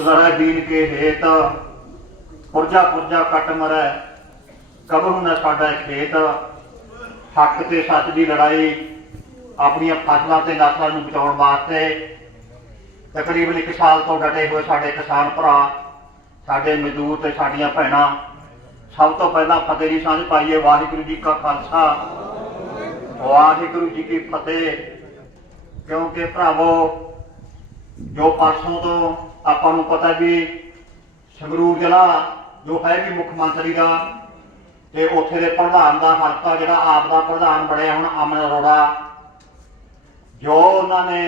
ਉਜ਼ਰਾ ਦੀਨ ਕੇ ਹੇਤ ਪੁਰਜਾ ਪੁਰਜਾ ਕੱਟ ਮਰੈ। ਕਬਰ ਨਾ ਸਾਡਾ ਖੇਤ। ਹੱਕ ਤੇ ਸੱਚ ਦੀ ਲੜਾਈ ਆਪਣੀਆਂ ਫਸਲਾਂ ਤੇ ਨਸਲਾਂ ਨੂੰ ਬਚਾਉਣ ਵਾਸਤੇ। ਤਕਰੀਬਨ 1 ਸਾਲ ਤੋਂ ਡਟੇ ਹੋਏ ਸਾਡੇ ਕਿਸਾਨ ਭਰਾ, ਸਾਡੇ ਮਜ਼ਦੂਰ ਤੇ ਸਾਡੀਆਂ ਭੈਣਾਂ। ਸਭ ਤੋਂ ਪਹਿਲਾਂ ਫਤਿਹ ਦੀ ਸਾਂਝ ਪਾਈਏ ਵਾਹਿਗੁਰੂ ਜੀ ਕਾ ਖਾਲਸਾ। ਵਾਹਿਗੁਰੂ ਜੀ ਕੀ ਫਤਿਹ। ਕਿਉਂਕਿ ਭਰਾਵੋ, ਜੋ ਪਰਸੋਂ ਤੋਂ ਆਪਾਂ ਨੂੰ ਪਤਾ ਵੀ ਸੰਗਰੂਰ ਜ਼ਿਲ੍ਹਾ ਜੋ ਹੈ ਵੀ ਮੁੱਖ ਮੰਤਰੀ ਦਾ ਤੇ ਉੱਥੇ ਦੇ ਪ੍ਰਧਾਨ ਦਾ ਹਲਕਾ ਜਿਹੜਾ ਆਪ ਦਾ ਪ੍ਰਧਾਨ ਬਣਿਆ ਹੁਣ ਅਮਨ ਅਰੋੜਾ। ਜੋ ਉਹਨਾਂ ਨੇ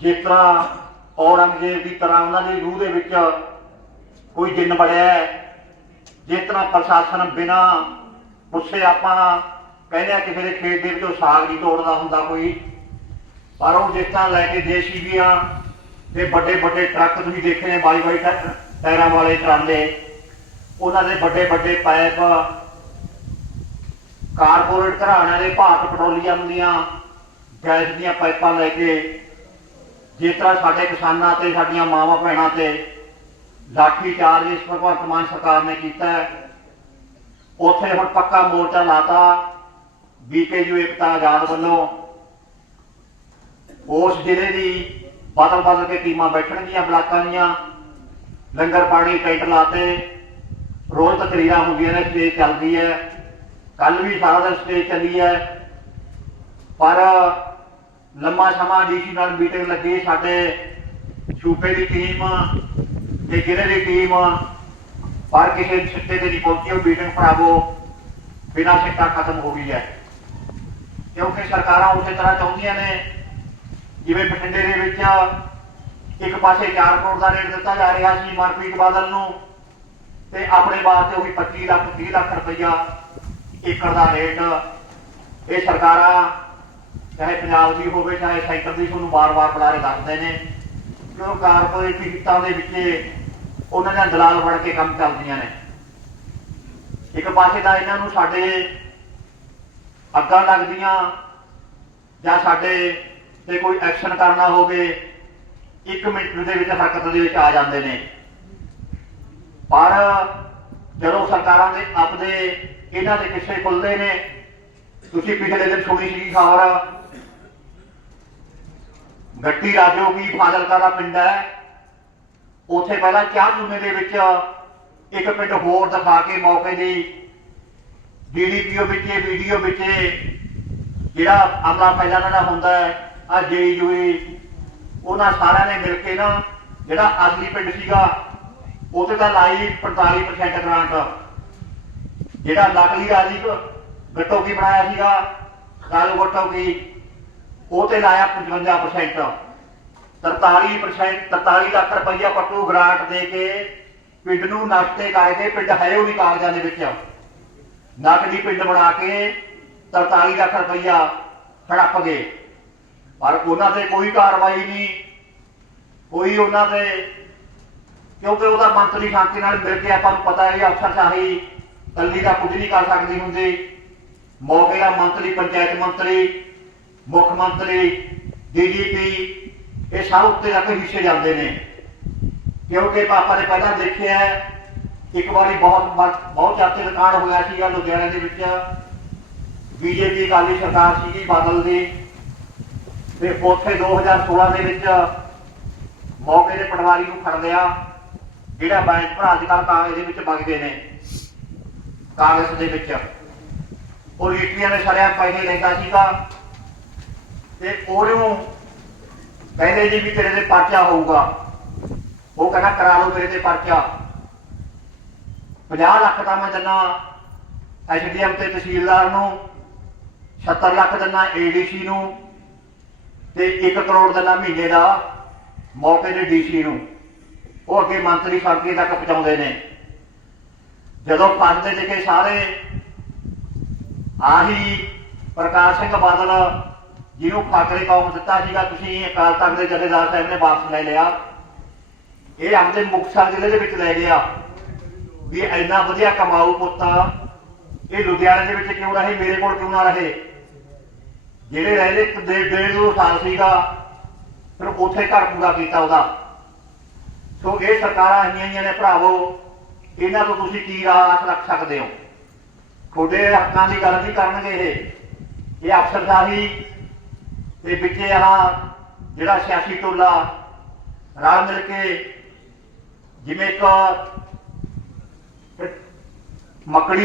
ਜਿਸ ਤਰ੍ਹਾਂ ਔਰੰਗਜ਼ੇਬ ਦੀ ਤਰ੍ਹਾਂ ਉਹਨਾਂ ਦੀ ਰੂਹ ਦੇ ਵਿੱਚ ਕੋਈ ਜਿੰਨ ਬੜਿਆ ਹੈ, ਜਿਸ ਤਰ੍ਹਾਂ ਪ੍ਰਸ਼ਾਸਨ ਬਿਨਾ ਪੁੱਛੇ ਆਪਾਂ ਕਹਿੰਦੇ ਆ ਕਿਸੇ ਦੇ ਖੇਤ ਦੇ ਵਿੱਚੋਂ ਸਾਗ ਨਹੀਂ ਤੋੜਦਾ ਹੁੰਦਾ ਕੋਈ। ਪਰ ਉਹ ਜਿਸ ਤਰ੍ਹਾਂ ਲੈ ਕੇ ਜੇਸੀਬੀਆਂ ਤੇ ਵੱਡੇ ਵੱਡੇ ਟਰੱਕ ਤੁਸੀਂ ਦੇਖੇ ਨੇ ਬਾਈ ਬਾਈ ਟੈ- ਟਾਇਰਾਂ ਵਾਲੇ ਟਰਾਲੇ। ਉਹਨਾਂ ਦੇ ਵੱਡੇ ਵੱਡੇ ਪਾਈਪ ਕਾਰਪੋਰੇਟ ਘਰਾਣਿਆਂ ਦੇ ਭਾਰਤ ਪੈਟਰੋਲੀਅਮ ਦੀਆਂ ਗੈਸ ਦੀਆਂ ਪਾਈਪਾਂ ਲੈ ਕੇ, ਜਿਸ ਤਰ੍ਹਾਂ ਸਾਡੇ ਕਿਸਾਨਾਂ ਤੇ, ਸਾਡੀਆਂ ਮਾਵਾਂ ਭੈਣਾਂ ਤੇ ਲਾਠੀ ਚਾਰਜ ਇਸ ਭਗਵੰਤ ਮਾਨ ਸਰਕਾਰ ਨੇ ਕੀਤਾ ਉੱਥੇ ਹੁਣ ਪੱਕਾ ਮੋਰਚਾ ਲਾਤਾ ਬੀਕੇਯੂ ਏਕਤਾ ਆਜ਼ਾਦ ਵੱਲੋਂ। ਉਸ ਜ਼ਿਲ੍ਹੇ ਦੀ ਬਦਲ ਬਦਲ ਕੇ ਟੀਮਾਂ ਬੈਠਣਗੀਆਂ, ਬਲਾਕਾਂ ਦੀਆਂ। ਲੰਗਰ ਪਾਣੀ, ਟੈਂਟ ਲਾਤੇ। ਰੋਜ਼ ਤਕਰੀਰਾਂ ਹੁੰਦੀਆਂ ਨੇ, ਸਟੇਜ ਚੱਲਦੀ ਹੈ। ਕੱਲ ਵੀ ਸਾਰਾ ਦਿਨ ਸਟੇਜ ਚੱਲੀ ਹੈ। ਪਰ ਲੰਮਾ ਸਮਾਂ ਡੀਸੀ ਨਾਲ ਮੀਟਿੰਗ ਲੱਗੀ ਸਾਡੇ ਸੂਬੇ ਦੀ ਟੀਮ ਤੇ ਜ਼ਿਲ੍ਹੇ ਦੀ ਟੀਮ। ਪਰ ਕਿਸੇ ਸਿੱਟੇ ਤੇ ਨਹੀਂ ਪਹੁੰਚੀ, ਉਹ ਮੀਟਿੰਗ ਭਰਾਵੋ, ਬਿਨਾਂ ਸਿੱਟਾ ਖਤਮ ਹੋ ਗਈ ਹੈ। ਕਿਉਂਕਿ ਸਰਕਾਰਾਂ ਉਸੇ ਤਰ੍ਹਾਂ ਚਾਹੁੰਦੀਆਂ ਨੇ ਜਿਵੇਂ ਬਠਿੰਡੇ ਦੇ ਵਿੱਚ ਇੱਕ ਪਾਸੇ 4 ਕਰੋੜ ਦਾ ਰੇਟ ਦਿੱਤਾ ਜਾ ਰਿਹਾ ਸੀ ਮਨਪ੍ਰੀਤ ਬਾਦਲ ਨੂੰ, ਤੇ ਆਪਣੇ ਵਾਸਤੇ ਉਹ ਵੀ 25 ਲੱਖ 30 ਲੱਖ ਰੁਪਈਆ ਏਕੜ ਦਾ ਰੇਟ। ਇਹ ਸਰਕਾਰਾਂ, ਚਾਹੇ ਪੰਜਾਬ ਦੀ ਹੋਵੇ, ਚਾਹੇ ਸੈਂਟਰ ਦੀ, ਤੁਹਾਨੂੰ ਵਾਰ-ਵਾਰ ਬੁਲਾਰੇ ਦੱਸਦੇ ਨੇ। ਕਿ ਕਾਰਪੋਰੇਟ ਹਿੱਤਾਂ ਦੇ ਵਿੱਚ ਉਹਨਾਂ ਦੇ ਦਲਾਲ ਬਣ ਕੇ ਕੰਮ ਚੱਲਦੀਆਂ ਨੇ। ਇੱਕ ਪਾਸੇ ਤਾਂ ਇਹਨਾਂ ਨੂੰ ਸਾਡੇ ਅੱਗਾਂ ਲੱਗਦੀਆਂ ਜਾਂ ਸਾਡੇ ਤੇ ਕੋਈ ਐਕਸ਼ਨ ਕਰਨਾ ਹੋਵੇ 1 ਮਿੰਟ ਦੇ ਵਿੱਚ ਹਰਕਤ ਦੇ ਵਿੱਚ ਆ ਜਾਂਦੇ ਨੇ। ਪਰ ਜਦੋਂ ਸਰਕਾਰਾਂ ਦੇ ਆਪਦੇ ਇਹਨਾਂ ਦੇ ਕਿੱਸੇ ਖੁੱਲਦੇ ਨੇ, ਤੁਸੀਂ ਪਿਛਲੇ ਦਿਨ ਸੁਣੀ ਸੀ ਖਬਰ, ਗੱਟੀ ਰਾਜੋਗੀ ਫਾਜ਼ਿਲਕਾ ਦਾ ਪਿੰਡ ਹੈ, ਉਥੇ ਪਹਿਲਾਂ ਚਾਹ ਚੂਨੇ ਦੇ ਵਿੱਚ ਇੱਕ ਪਿੰਡ ਹੋਰ ਦਿਖਾ ਕੇ ਮੌਕੇ ਦੀ ਡੀਡੀਪੀਓ ਵਿੱਚ, ਵੀਡੀਓ ਵਿੱਚ ਜਿਹੜਾ ਅਮਲਾ ਫੈਲਾਣਾ ਦਾ ਹੁੰਦਾ ਹੈ ਆ ਜੇਯੂਈ ਉਹਨਾਂ ਸਾਰਿਆਂ ਨੇ ਮਿਲ ਕੇ ਨਾ ਜਿਹੜਾ ਅਗਲੀ ਪਿੰਡ ਸੀਗਾ ਉਹਤੇ ਤਾਂ ਲਾਈ 45% ਗ੍ਰਾਂਟ ਜਿਹੜਾ ਨਕਲੀ ਰਾਜੀ ਗੱਟੋ ਕੀ ਬਣਾਇਆ ਸੀਗਾ ਕਾਲੂ ਗੱਟੋ ਕੀ, ਉਹ ਤੇ ਲਾਇਆ 55% 43% 43 ਲੱਖ ਰੁਪਈਆ ਪੱਟੂ ਗ੍ਰਾਂਟ ਦੇ ਕੇ ਪਿੰਡ ਨੂੰ ਨਸ਼ਤੇ ਕਰਕੇ ਪਿੰਡ ਹੈ ਉਹ ਨਹੀਂ ਕਾਗਜ਼ਾਂ ਦੇ ਵਿੱਚ। ਨਕਲੀ ਪਿੰਡ ਬਣਾ ਕੇ 43 ਲੱਖ ਰੁਪਈਆ ਹੜੱਪ ਗਏ। ਪਰ ਉਹਨਾਂ ਤੇ ਕੋਈ ਕਾਰਵਾਈ ਨਹੀਂ। ਕੋਈ ਉਹਨਾਂ ਤੇ, ਕਿਉਂਕਿ ਉਹਦਾ ਮੰਤਰੀ ਸ਼ਾਂਤੀ ਨਾਲ ਮਿਲ ਕੇ ਆਪਾਂ ਨੂੰ ਪਤਾ ਹੈ ਅਫਸਰਸ਼ਾਹੀ ਕੱਲੀ ਦਾ ਕੁਝ ਨਹੀਂ ਕਰ ਸਕਦੀ ਹੁੰਦੀ। ਮੌਕੇ ਦਾ ਮੰਤਰੀ, ਪੰਚਾਇਤ ਮੰਤਰੀ, ਮੁੱਖ ਮੰਤਰੀ ਡੀਜੀਪੀ ਇਹ ਸਭ ਉੱਤੇ ਜਾ ਹਿੱਸੇ ਜਾਂਦੇ ਨੇ। ਕਿਉਂਕਿ ਪਾਪਾ ਨੇ ਪਹਿਲਾਂ ਦੇਖਿਆ ਇੱਕ ਵਾਰੀ ਬਹੁਤ ਬਹੁਤ ਚਰਚੇ ਦੁਕਾਨ ਹੋਇਆ ਸੀਗਾ ਲੁਧਿਆਣੇ ਦੇ ਵਿੱਚ। ਬੀਜੇਪੀ ਅਕਾਲੀ ਸਰਕਾਰ ਸੀਗੀ ਬਾਦਲ ਦੀ। ਤੇ ਉੱਥੇ 2016 ਦੇ ਵਿੱਚ ਮੌਕੇ ਦੇ ਪਟਵਾਰੀ ਨੂੰ ਫੜ ਲਿਆ ਜਿਹੜਾ ਬੈਂਕ ਭਰਾ ਅੱਜ ਕੱਲ੍ਹ ਕਾਂਗਰਸ ਦੇ ਵਿੱਚ ਵਗਦੇ ਨੇ ਕਾਂਗਰਸ ਦੇ ਵਿੱਚ। ਉਹ ਰੀਟੀਆਂ ਨੇ ਸਰਿਆਂ ਪੈਸੇ ਲੈਂਦਾ ਸੀਗਾ। ਤੇ ਉਹਨੂੰ ਕਹਿੰਦੇ ਜੀ ਵੀ ਤੇਰੇ ਤੇ ਪਰਚਾ ਹੋਊਗਾ। ਉਹ ਕਹਿੰਦਾ ਕਰਾ ਲਓ ਮੇਰੇ ਤੇ ਪਰਚਾ। 50 ਲੱਖ ਦਾ ਮੈਂ ਦਿੰਨਾ ਐਸਡੀਐਮ ਤੇ ਤਹਿਸੀਲਦਾਰ ਨੂੰ 70 ਲੱਖ ਦਿੰਨਾ ਏਡੀਸੀ ਨੂੰ। ਤੇ 1 ਕਰੋੜ ਦਿੰਨਾ ਮਹੀਨੇ ਦਾ ਮੌਕੇ ਦੇ ਡੀਸੀ ਨੂੰ ਉਹ ਅੱਗੇ ਮੰਤਰੀ ਸਰਕੀ ਤੱਕ ਪਹੁੰਚਾਉਂਦੇ ਨੇ। ਜਦੋਂ ਫਸਦੇ ਦੇ ਕੇ ਸਾਰੇ ਆਹੀ ਪ੍ਰਕਾਸ਼ ਸਿੰਘ ਬਾਦਲ ਜਿਹਨੂੰ ਫਾਕਰੇ ਕੌਮ ਦਿੱਤਾ ਸੀਗਾ, ਤੁਸੀਂ ਅਕਾਲ ਤਖਤ ਦੇ ਜਥੇਦਾਰ ਸਾਹਿਬ ਨੇ ਵਾਪਸ ਲੈ ਲਿਆ। ਇਹ ਆਪਦੇ ਮੁਕਤਸਰ ਜ਼ਿਲ੍ਹੇ ਦੇ ਵਿੱਚ ਲੈ ਗਿਆ ਵੀ ਇੰਨਾ ਵਧੀਆ ਕਮਾਊ ਪੁੱਤ ਇਹ ਲੁਧਿਆਣੇ ਦੇ ਵਿੱਚ ਕਿਉਂ ਰਹੇ, ਮੇਰੇ ਕੋਲ ਕਿਉਂ ਨਾ ਰਹੇ? ਜਿਹੜੇ ਰਹਿੰਦੇ ਦੇ ਡੇਢ ਦੋ ਸਾਲ ਸੀਗਾ, ਫਿਰ ਉੱਥੇ ਘਰ ਪੂਰਾ ਕੀਤਾ ਉਹਦਾ। ਸੋ ਇਹ ਸਰਕਾਰਾਂ ਆਈਆਂ ਹੋਈਆਂ ਨੇ, ਭਰਾਵੋ, ਇਹਨਾਂ ਤੋਂ ਤੁਸੀਂ ਕੀ ਆਸ ਰੱਖ ਸਕਦੇ ਹੋ? ਤੁਹਾਡੇ ਹੱਕਾਂ ਦੀ ਗੱਲ ਨਹੀਂ ਕਰਨਗੇ ਇਹ। ਇਹ ਅਫਸਰਸ਼ਾਹੀ ਤੇ ਵਿੱਚੇ ਆ ਜਿਹੜਾ ਸਿਆਸੀ ਟੋਲਾ, ਰਲ ਮਿਲ ਕੇ ਜਿਵੇਂ ਇੱਕ ਮੱਕੜੀ